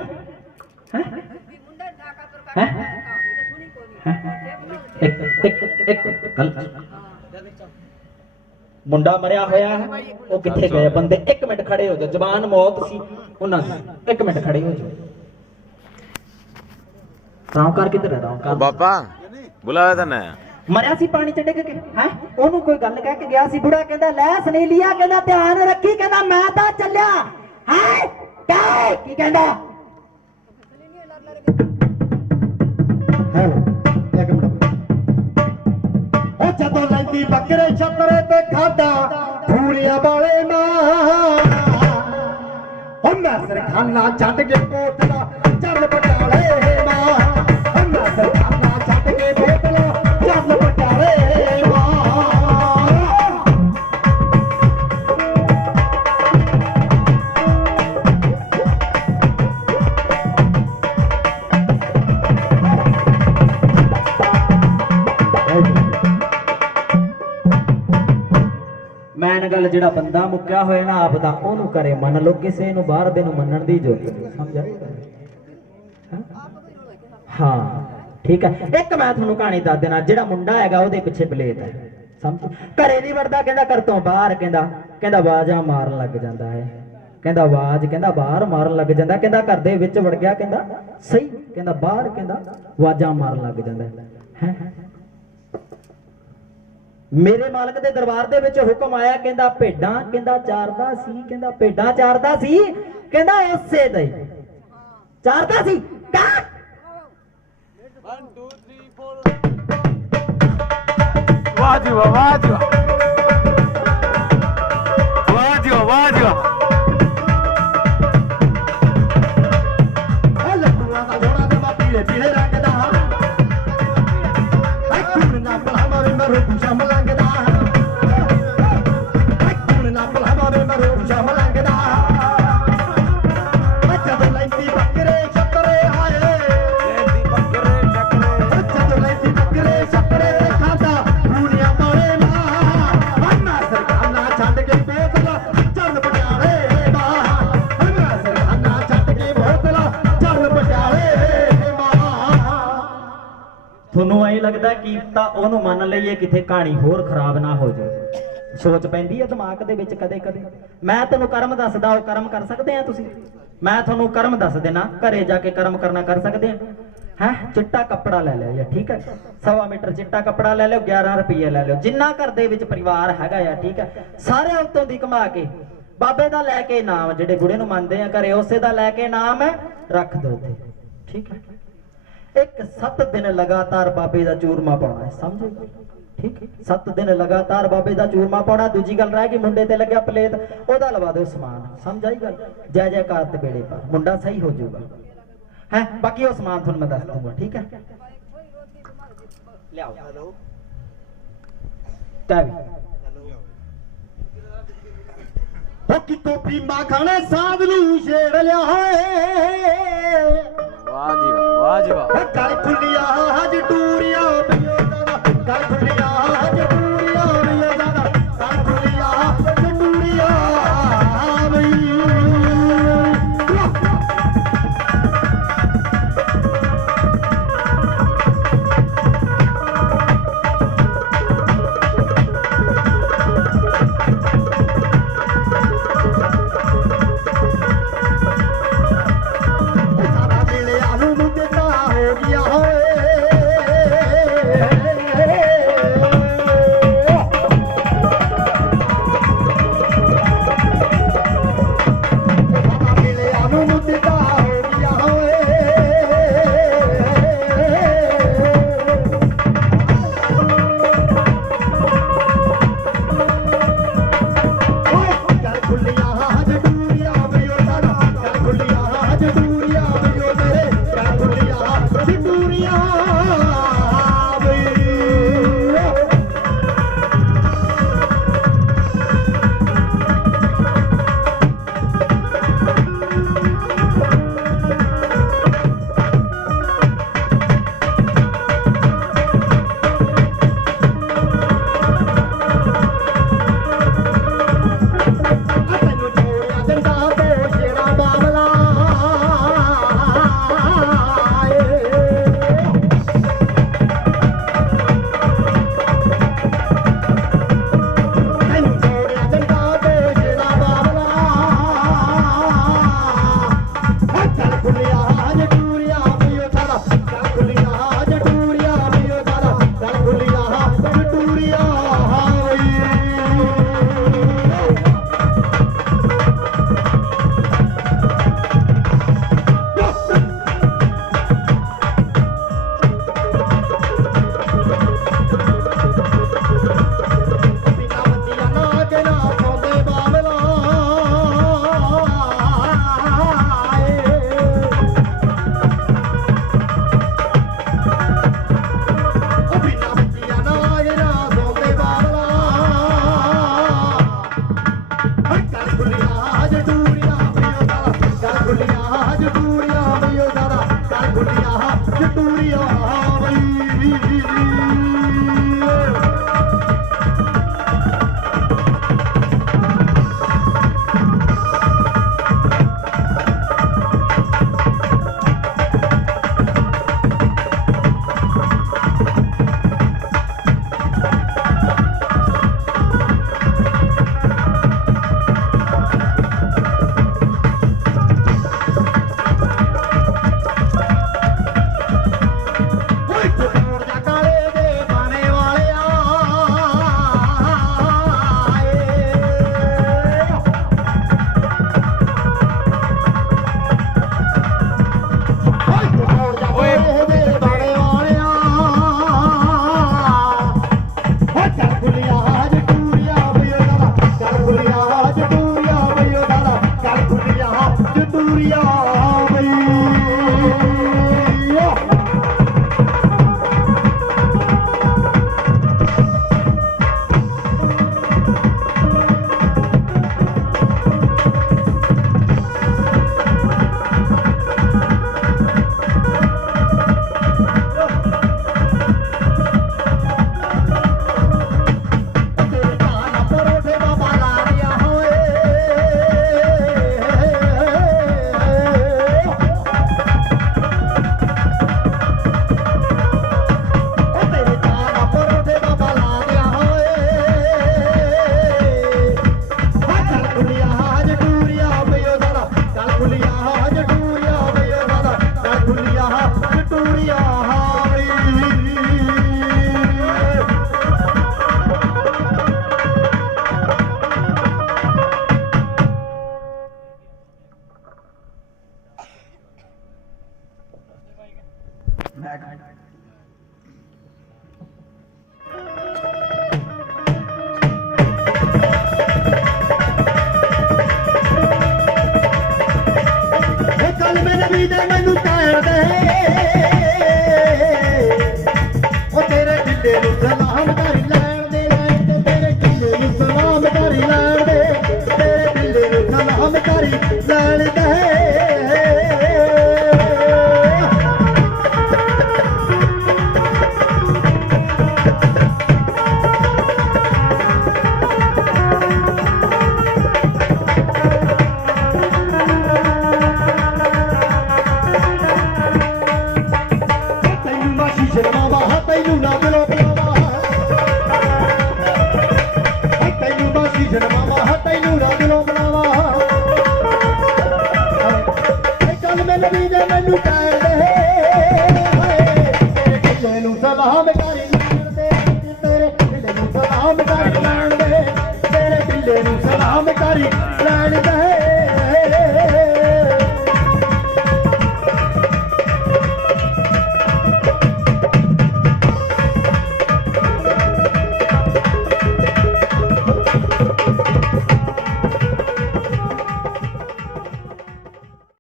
ਹੈ? ਇੱਕ ਗੱਲ, ਮੁੰਡਾ ਮਰਿਆ ਹੋਇਆ ਹੈ, ਉਹ ਕਿੱਥੇ ਗਏ ਬੰਦੇ? 1 ਮਿੰਟ ਖੜੇ ਹੋ ਜਾਓ, ਜ਼ਬਾਨ ਮੌਤ ਸੀ ਉਹਨਾਂ ਦੀ, 1 ਮਿੰਟ ਖੜੇ ਹੋ ਜਾਓ। रामकार किधर है? रामकार बापा बुलाया था ना, ਮਰਿਆ ਸੀ ਪਾਣੀ ਚ ਡਿੱਗ ਕੇ ਹੈ ਉਹਨੂੰ ਕੋਈ ਗੱਲ ਕਹਿ ਕੇ ਗਿਆ ਸੀ ਬੁੜਾ ਕਹਿੰਦਾ ਲੈ ਸੁਨੀਲੀਆ ਕਹਿੰਦਾ ਧਿਆਨ ਰੱਖੀ ਕਹਿੰਦਾ ਮੈਂ ਤਾਂ ਚੱਲਿਆ ਹੈ ਕਿਆ ਕੀ ਕਹਿੰਦਾ ਹੈਲੋ ਇੱਕ ਮਿੰਟ ਉਹ ਜਦੋਂ ਲੈਂਦੀ ਬੱਕਰੇ ਛੱਤਰੇ ਤੇ ਖਾਦਾ ਫੂਰੀਆਂ ਵਾਲੇ ਮਾਂ ਉਹ ਮੈਂ ਸਰਖਾਨਾ ਛੱਡ ਕੇ ਪੋਤਲਾ ਚੱਲ ਪਟਾਲੇ ਮਾਂ ਉਹ ਮੈਂ ਸਰਖਾਨਾ ਛੱਡ ਕੇ ਪੋਤਲਾ ਚੱਲ ਪਟਾਲੇ ਮਾਂ ਮੈਂ ਇਹ ਗੱਲ ਜਿਹੜਾ ਬੰਦਾ ਮੁੱਕਿਆ ਹੋਇਆ ਨਾ ਆਪ ਦਾ ਉਹਨੂੰ ਕਰੇ ਮੰਨ ਲਓ ਕਿਸੇ ਨੂੰ ਬਾਹਰ ਦੇ ਨੂੰ ਮੰਨਣ ਦੀ ਜ਼ਰੂਰਤ ਨਹੀਂ ਸਮਝਿਆ ਹਾਂ ਠੀਕ ਹੈ ਇੱਕ ਮੈਂ ਤੁਹਾਨੂੰ ਕਹਾਣੀ ਦੱਸ ਦੇਣਾ ਜਿਹੜਾ ਮੁੰਡਾ ਹੈਗਾ ਉਹਦੇ ਪਿੱਛੇ ਬਲੇਤ ਹੈ ਸਮਝ ਘਰੇ ਨਹੀਂ ਵੜਦਾ ਕਹਿੰਦਾ ਘਰ ਤੋਂ ਬਾਹਰ ਕਹਿੰਦਾ ਆਵਾਜ਼ਾਂ ਮਾਰਨ ਲੱਗ ਜਾਂਦਾ ਹੈ ਕਹਿੰਦਾ ਆਵਾਜ਼ ਕਹਿੰਦਾ ਬਾਹਰ ਮਾਰਨ ਲੱਗ ਜਾਂਦਾ ਕਹਿੰਦਾ ਘਰ ਦੇ ਵਿੱਚ ਵੜ ਗਿਆ ਕਹਿੰਦਾ ਸਹੀ ਕਹਿੰਦਾ ਬਾਹਰ ਕਹਿੰਦਾ ਆਵਾਜ਼ਾਂ ਮਾਰਨ ਲੱਗ ਜਾਂਦਾ ਹੈ ਮੇਰੇ ਮਾਲਕ ਦੇ ਦਰਬਾਰ ਦੇ ਵਿੱਚ ਹੁਕਮ ਆਇਆ ਕਹਿੰਦਾ ਭੇਡਾਂ ਕਹਿੰਦਾ ਚਾਰਦਾ ਸੀ ਕਹਿੰਦਾ ਭੇਡਾਂ ਚਾਰਦਾ ਸੀ ਕਹਿੰਦਾ ਉਸੇ ਦੇ ਚਾਰਦਾ ਸੀ ਕਾ 1 2 3 4 ਵਾਹ ਜੀ ਵਾਹ ਵਾਹ ਜੀ ਵਾਹ ਵਾਹ ਜੀ ਵਾਹ ਜੀ ਵਾਹ ਲੱਡੂਆਂ ਦਾ ਜੋੜਾ ਤੇ ਮਾ ਪੀਲੇ ਪੀਲੇ ਰੰਗ ਦਾ ਕੁਣ ਨਾ ਭਲਾ ਮਾਰੇ ਮਰੋ ਸ਼ਮ ਲੰਗਦਾ ਕੁਣ ਨਾ ਭਲਾ ਮਾਰੇ ਮਰੋ ਸ਼ਮ ਲੰਗਦਾ ਜਦੋਂ ਲੈਂਦੀ ਬੱਕਰੇ ਛੱਤਰੇ ਹਾਏ ਲੈਂਦੀ ਬੱਕਰੇ ਚੱਕਰੇ ਜਦੋਂ ਲੈਂਦੀ ਬੱਕਰੇ ਛੱਤਰੇ ਖਾਦਾ ਫੂਲੀਆਂ ਵਾਲੇ ਮਾਂ ਮੈਂ ਸਰਖਾਨਾ ਛੱਡ ਕੇ ਬੋਤਲਾ ਚੱਲ ਪਟਿਆਲੇ ਮਾਂ ਮੈਂ ਸਰਖਾਨਾ ਛੱਡ ਕੇ ਬੋਤਲਾ ਚੱਲ ਪਟਿਆਲੇ ਮਾਂ ਤੁਹਾਨੂੰ ਐਂ ਲੱਗਦਾ ਕਿ ਤਾਂ ਉਹਨੂੰ ਮੰਨ ਲਈਏ ਕਿਤੇ ਕਹਾਣੀ ਹੋਰ ਖਰਾਬ ਨਾ ਹੋ ਜਾਏ ਸੋਚ ਪੈਂਦੀ ਹੈ ਦਿਮਾਗ ਦੇ ਵਿੱਚ ਕਦੇ ਕਦੇ ਮੈਂ ਤੁਹਾਨੂੰ ਕਰਮ ਦੱਸਦਾ ਉਹ ਕਰਮ ਕਰ ਸਕਦੇ ਆ ਤੁਸੀਂ ਮੈਂ ਤੁਹਾਨੂੰ ਕਰਮ ਦੱਸ ਦੇਣਾ ਘਰੇ ਜਾ ਕੇ ਕਰਮ ਕਰਨਾ ਕਰ ਸਕਦੇ ਆ ਹੈ ਚਿੱਟਾ ਕੱਪੜਾ ਲੈ ਲਿਓ ਜਾਂ ਠੀਕ ਹੈ 1.25 ਮੀਟਰ ਚਿੱਟਾ ਕੱਪੜਾ ਲੈ ਲਿਓ 11 ਰੁਪਏ ਲੈ ਲਿਓ ਜਿੰਨਾ ਘਰ ਦੇ ਵਿੱਚ ਪਰਿਵਾਰ ਹੈਗਾ ਆ ਠੀਕ ਹੈ ਸਾਰੇ ਉਤੋਂ ਦੀ ਕਮਾ ਕੇ ਬਾਬੇ ਦਾ ਲੈ ਕੇ ਨਾਮ ਜਿਹੜੇ ਬੁੜੇ ਨੂੰ ਮੰਨਦੇ ਆ ਘਰੇ ਉਸੇ ਦਾ ਲੈ ਕੇ ਨਾਮ ਹੈ ਰੱਖ ਦੋ ਉੱਥੇ ਠੀਕ ਹੈ ਇੱਕ 7 ਦਿਨ ਲਗਾਤਾਰ ਬਾਬੇ ਦਾ ਚੂਰਮਾ ਪਾਉਣਾ ਹੈ ਸਮਝੇ ਠੀਕ 7 ਦਿਨ ਲਗਾਤਾਰ ਬਾਬੇ ਦਾ ਚੂਰਮਾ ਪਾਉਣਾ ਦੂਜੀ ਗੱਲ ਰਹਿ ਗਈ ਮੁੰਡੇ ਤੇ ਲੱਗਿਆ ਪਲੇਟ ਉਹਦਾ ਲਵਾ ਦਿਓ ਸਮਾਨ ਸਮਝ ਆਈ ਗੱਲ ਜੈ ਜੈਕਾਰ ਤੇ ਬੇੜੇ ਪਰ ਮੁੰਡਾ ਸਹੀ ਹੋ ਜਾਊਗਾ ਹੈ ਬਾਕੀ ਉਹ ਸਮਾਨ ਤੁਹਾਨੂੰ ਮੈਂ ਦੱਸ ਦੂੰਗਾ ਠੀਕ ਹੈ ਲਿਆਓ ਹੈਲੋ ਟੈਵੀ ਹੋ ਕਿ ਟੋਪੀ ਮਾ ਖਾਣੇ ਸਾਧ ਨੂੰ ਛੇੜ ਲਿਆ ਹੋਏ ਵਾਹ ਜੀ ਵਾਹ ਜੀ ਵਾਹ ਗਲ ਖੁੱਲੀਆਂ ਹਜ ਟੂਰੀਆਂ ਪਈਓ ਦਾਦਾ ਗਲ ਖੁੱਲੀਆਂ ਹਜ ਟੂਰੀਆਂ ਪਈਓ ਦਾਦਾ ਗਲ ਖੁੱਲੀਆਂ ਹਜ ਟੂਰੀਆਂ ਬਈ ਸਲਾਮ ਕਰੀ ਲੈਣ ਦੇ ਤੇ ਤੇਰੇ ਢਿੱਲੇ ਨੂੰ ਸਲਾਮ ਕਰੀ ਲੈਣ ਦੇ ਤੇਰੇ ਢਿੱਲੇ ਨੂੰ ਸਲਾਮ ਕਰੀ ਲੈਣ ਦੇ ਤੈਨੂੰ ਮਾਸੀ ਸ਼ਰਮਾਵਾ ਤੈਨੂੰ ਨਾ ਦਿਲੋਂ ਬੁਲਾਵਾ ਤੈਨੂੰ ਮਾਸੀ ਸ਼ਰਮਾਵਾ ਤੈਨੂੰ ਨਾ ਦਿਲੋਂ ਬੁਲਾਵਾ ਕੱਲ ਮੈਂ ਨਵੀਂ ਦੇ ਮੈਨੂੰ ਕਹਿ